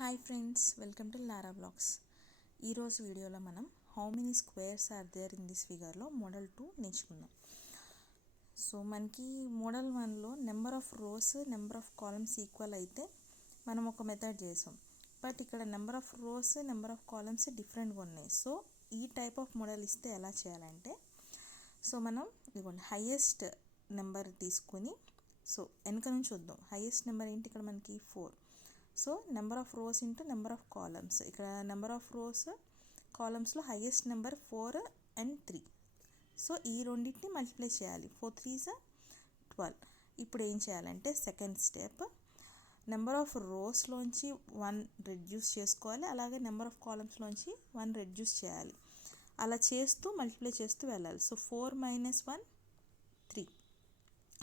Hi friends, welcome to Lara Blogs. ఈరోజు వీడియోలో మనం how many squares are there in this ఫిగర్లో model 2 నేర్చుకుందాం. సో మనకి మోడల్ 1లో number of rows number of columns equal అయితే మనం ఒక మెథడ్ చేసాం. బట్ ఇక్కడ number of rows number of columns డిఫరెంట్గా ఉన్నాయి. సో ఈ టైప్ ఆఫ్ మోడల్ ఇస్తే ఎలా చేయాలంటే, సో మనం ఇదిగోండి హైయెస్ట్ నెంబర్ తీసుకుని, సో వెనక నుంచి వద్దాం. హైయెస్ట్ నెంబర్ ఏంటి ఇక్కడ మనకి 4. So number of rows into number of columns, ఇక్కడ నెంబర్ ఆఫ్ రోస్ కాలమ్స్లో హైయెస్ట్ నెంబర్ 4 and 3. సో ఈ రెండింటిని మల్టిప్లై చేయాలి. 4 3s 12. ఇప్పుడు ఏం చేయాలంటే సెకండ్ స్టెప్, నెంబర్ ఆఫ్ రోస్లోంచి 1 రెడ్యూస్ చేసుకోవాలి, అలాగే నెంబర్ ఆఫ్ కాలమ్స్లోంచి 1 రెడ్యూస్ చేయాలి. అలా చేస్తూ మల్టిప్లై చేస్తూ వెళ్ళాలి. సో 4 - 1 3,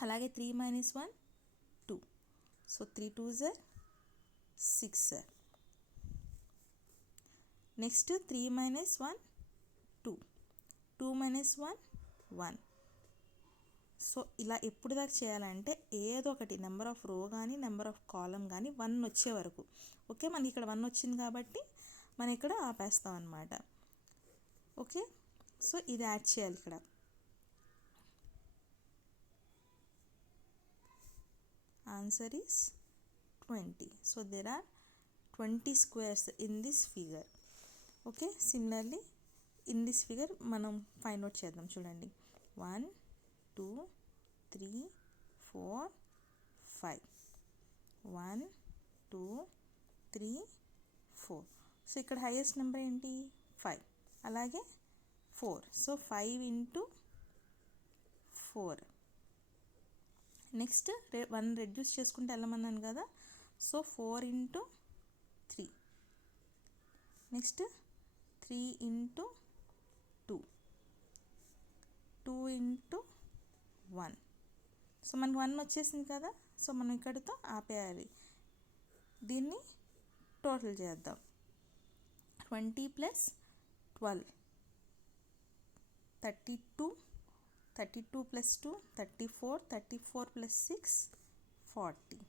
అలాగే 3 - 1 2. So 3 2s 6. నెక్స్ట్ 3 - 1 2, 2 - 1 1. సో ఇలా ఎప్పుడు దాకా చేయాలంటే ఏదో ఒకటి నెంబర్ ఆఫ్ రో కానీ నెంబర్ ఆఫ్ కాలమ్ కానీ 1 వచ్చే వరకు. ఓకే, మనకి ఇక్కడ 1 వచ్చింది కాబట్టి మనం ఇక్కడ ఆపేస్తాం అన్నమాట. ఓకే, సో ఇది యాడ్ చేయాలి ఇక్కడ. Answer is 20. So there are 20 squares in this figure. Okay, similarly in this figure మనం ఫైండ్ అవుట్ చేద్దాం. చూడండి, 1 2 3 4 5. 1 2 3 4. సో ఇక్కడ హైయెస్ట్ నెంబర్ ఏంటి 5, అలాగే 4. So 5 into 4. నెక్స్ట్ 1 రెడ్యూస్ చేసుకుంటే వెళ్ళమన్నాను కదా. So 4 into 3. Next 3 into 2, 2 into 1. So మనకి 1 వచ్చేసింది కదా. సో మనం ఇక్కడితో ఆపేయాలి. దీన్ని టోటల్ చేద్దాం. 20 + 12 32, 32 + 2 34, 34 + 6 40.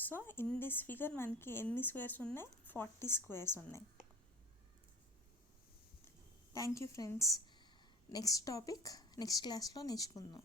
సో ఇన్ దిస్ ఫిగర్ మనకి ఎన్ని స్క్వేర్స్ ఉన్నాయి? 40 స్క్వేర్స్ ఉన్నాయి. Thank you friends. Next topic next క్లాస్లో నేర్చుకుందాం.